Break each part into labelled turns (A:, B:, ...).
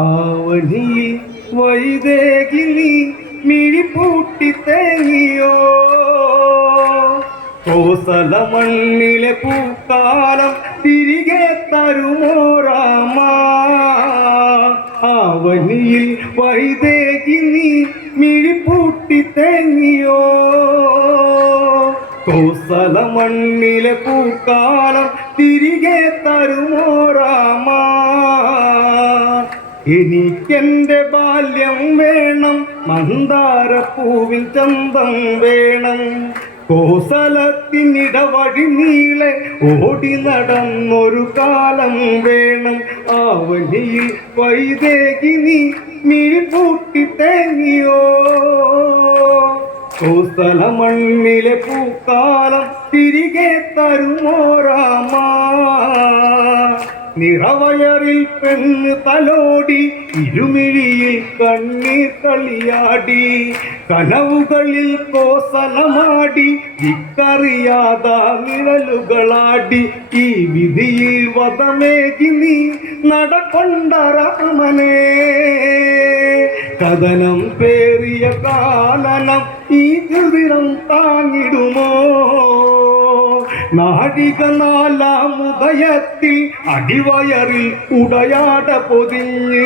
A: ആവനിയിൽ വൈദേകിനി മിഴിപ്പൂട്ടി തേങ്ങിയോ? കോസല മണ്ണിലെ പൂക്കാലം തിരികെ തരുമോരാമ ആവണിയിൽ വൈദേകിനി മിഴിപ്പൂട്ടി തേങ്ങിയോ? കോസല മണ്ണിലെ പൂക്കാലം തിരികെ തരുമോരാമ എനിക്കെന്റെ ബാല്യം വേണം മന്ദാരപ്പൂവിൻ ചന്തം വേണം. കോസലത്തിനിടവഴി നീളെ ഓടി നടന്നൊരു കാലം വേണം. ആവനിയിൽ വൈദേകിനി മിഴിപൂട്ടി തേങ്ങിയോ? കോസല മണ്ണിലെ പൂക്കാലം തിരികെ തരുമോരാമാ നിറവയറിൽ പെണ്ണ് തലോടി ഇരുമിഴിയിൽ കണ്ണീർ കളിയാടി കനവുകളിൽ കോസലമാടി ഇക്കറിയാത നിഴലുകളാടി. ഈ വിധിയിൽ വതമേകി നീ നടക്കൊണ്ട രാമനേ കഥനം പേറിയ കാലനം ഈ ദുരിതം താങ്ങിടുമോ? നാഴിക നാലാം ഉദയത്തിൽ അടിവയറിൽ ഉടയാട പൊതിഞ്ഞ്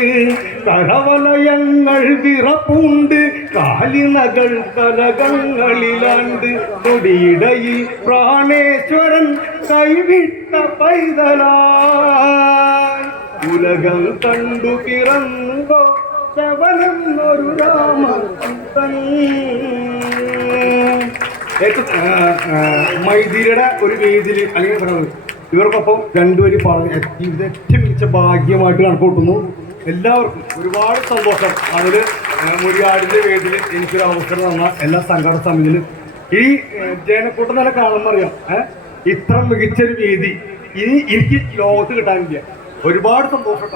A: കരവലയങ്ങൾ വിറപ്പുണ്ട് കാലിനകൾ കലകങ്ങളിലാണ്ട് കൊടിയിടയിൽ പ്രാണേശ്വരൻ കൈവിട്ട പൈതലാ ഉലകം കണ്ടു പിറന്നോ ശവനെന്നൊരു രാമൻ മൈതിരിയുടെ ഒരു വേദിയിൽ അല്ലെങ്കിൽ ഇവർക്കൊപ്പം രണ്ടുപേരും പറഞ്ഞ് ഇത് ഏറ്റവും മികച്ച ഭാഗ്യമായിട്ട് കണക്കൂട്ടുന്നു എല്ലാവർക്കും ഒരുപാട് സന്തോഷം. അതിൽ മുരിയാടിന്റെ വേദിയിൽ എനിക്കൊരു അവസരം തന്ന എല്ലാ സംഘടന സമിതിയിലും. ഈ ജനക്കൂട്ടം തന്നെ കാണുമ്പോൾ അറിയാം ഇത്ര മികച്ചൊരു വേദി. ഇനി എനിക്ക് ലോകത്ത് കിട്ടാനില്ല. ഒരുപാട് സന്തോഷം